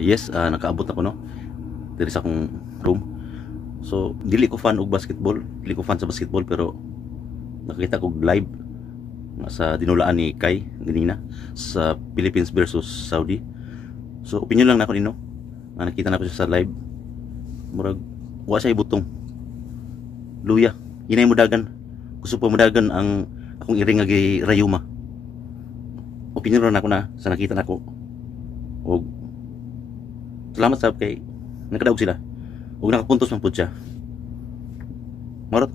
Yes, nakaabot ako no diri sa akong room. So dili ko fan og basketball, dili ko fan sa basketball, pero nakita ko live nga sa dinulaan ni Kai ganina sa Philippines versus Saudi. So opinion lang nako nino. Nakita na ko siya sa live. Murag wa siya ibutong. Luya, inay mudagan. Gusto pa mudagan ang akong iring nga Rayuma. Opinion lang nako na sa nakita nako. Og salamat sa kay nakadaog sila. Og nakapuntos man pud siya. Marot.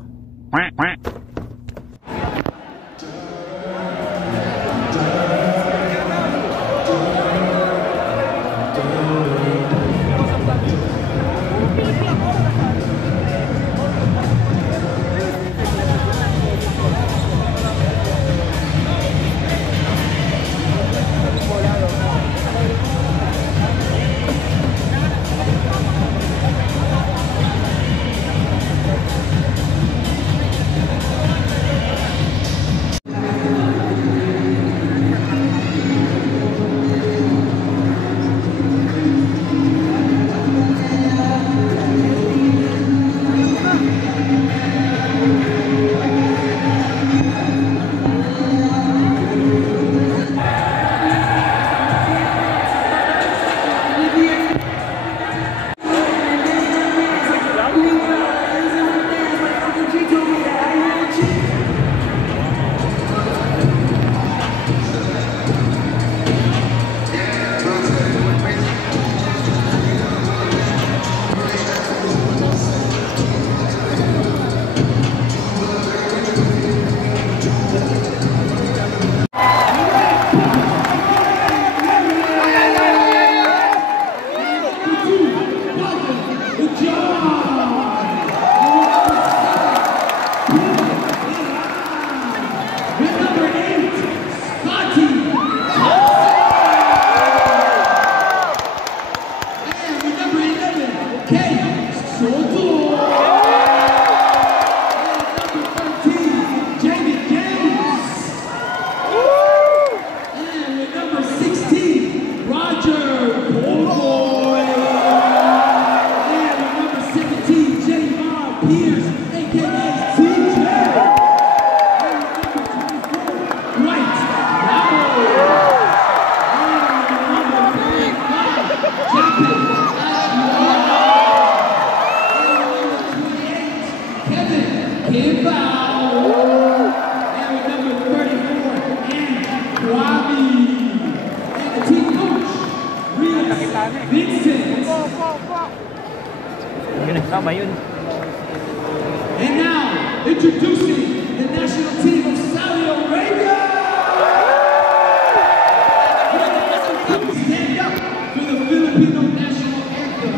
And now, introducing the national team of Saudi Arabia. Stand up for the Filipino national anthem.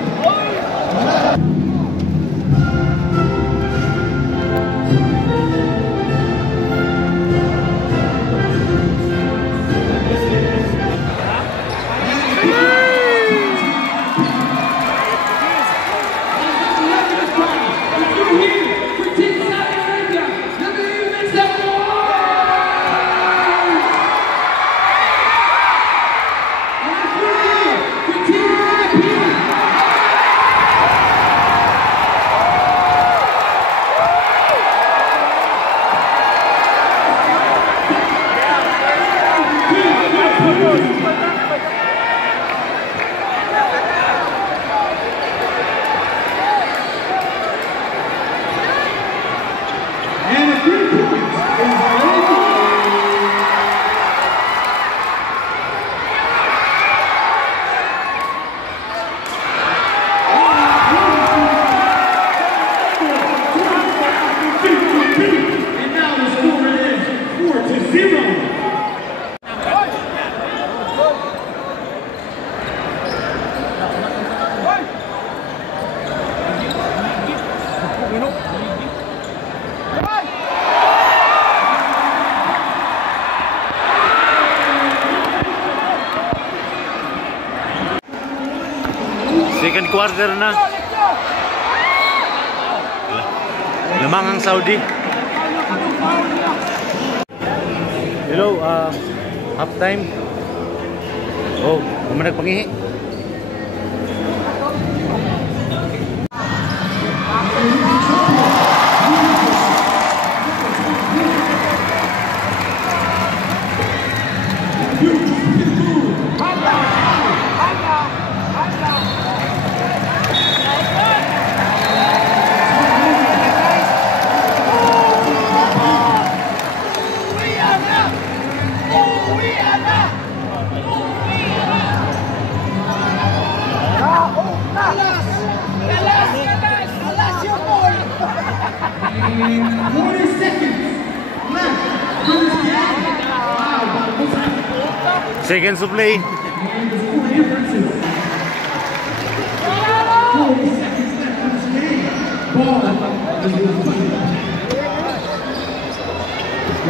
Second quarter na. Lamang ang Saudi. Hello, half time. Oh, naman nagpangihi. Seconds to play. And there's 4 differences. 40 seconds left in this game. Ball is with Thunder.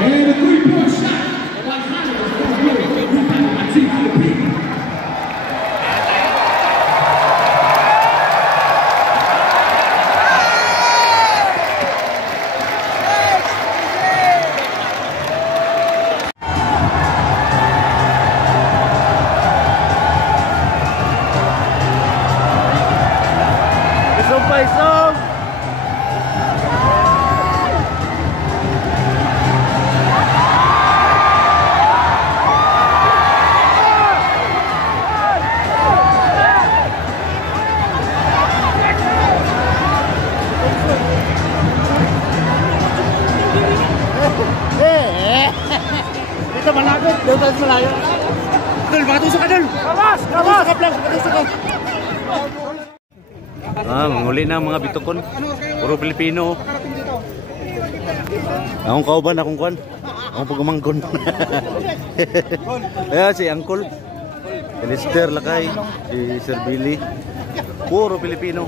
And a 3-point shot by Hunter is no good. Rebounded by Team Philippines. Dito malapit, doon tayo sa layo. Dol, baka tusok ka, Dol! Kawas! Kawas! Patusok ka! Muli na mga bitukon. Puro Pilipino. Akong kauban, akong kwan. Akong pagumangkon. Ayan si Angkol. Si Lister Lakay. Si Sir Billy. Puro Pilipino.